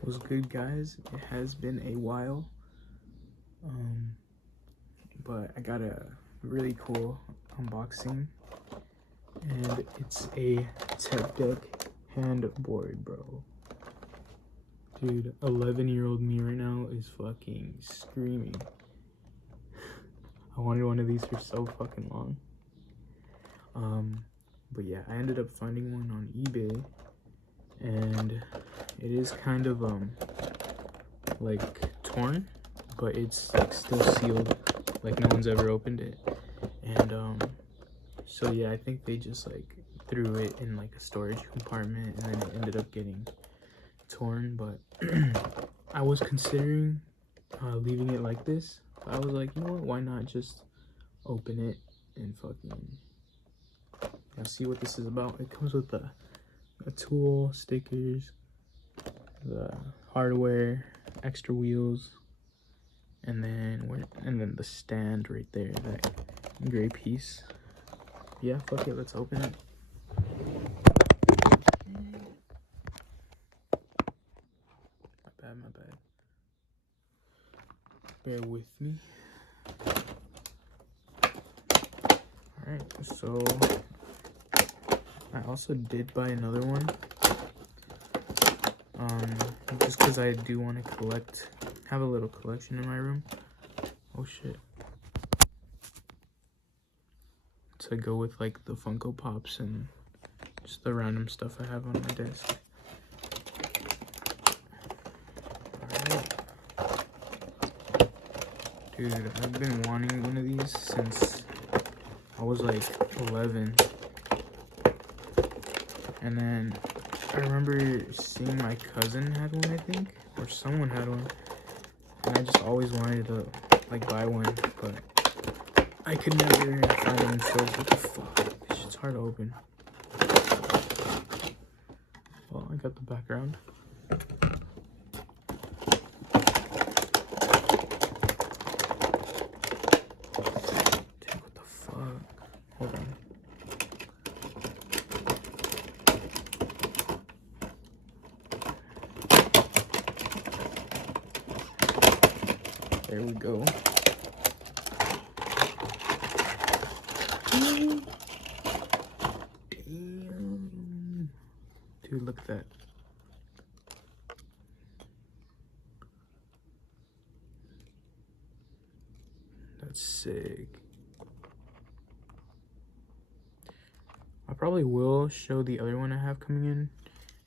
What's good, guys? It has been a while, but I got a really cool unboxing, and it's a tech deck handboard, bro. Dude, 11-year-old me right now is fucking screaming. I wanted one of these for so fucking long. But yeah, I ended up finding one on eBay, and it is kind of like torn, but it's like still sealed, like no one's ever opened it. And so yeah, I think they just like threw it in like a storage compartment, and then it ended up getting torn. But I was considering leaving it like this. I was like, you know what, why not just open it and fucking see what this is about. It comes with a tool, stickers, the hardware, extra wheels, and then the stand right there, that gray piece. Yeah, fuck it, let's open it. My bad. Bear with me. Alright, so I also did buy another one. Just because I do want to have a little collection in my room. Oh shit. To go with like the Funko Pops and just the random stuff I have on my desk. Alright. Dude, I've been wanting one of these since I was like 11. And then I remember seeing my cousin had one, I think, or someone had one, and I just always wanted to like buy one, but I could never find it in stores. What the fuck? This shit's hard to open. Well, I got the background. Dude, what the fuck? Hold on. There we go. Damn. Dude, look at that. That's sick. I probably will show the other one I have coming in.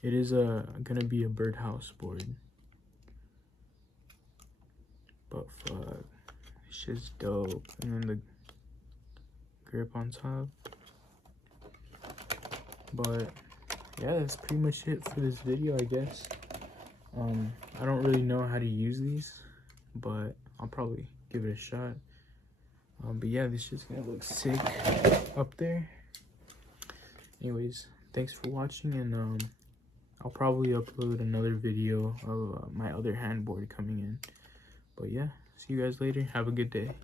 It is gonna be a birdhouse board. But fuck, this shit's dope. And then the grip on top. But yeah, that's pretty much it for this video, I guess. I don't really know how to use these, but I'll probably give it a shot. But yeah, this shit's gonna look sick up there. Anyways, thanks for watching, and I'll probably upload another video of my other handboard coming in. But yeah, see you guys later. Have a good day.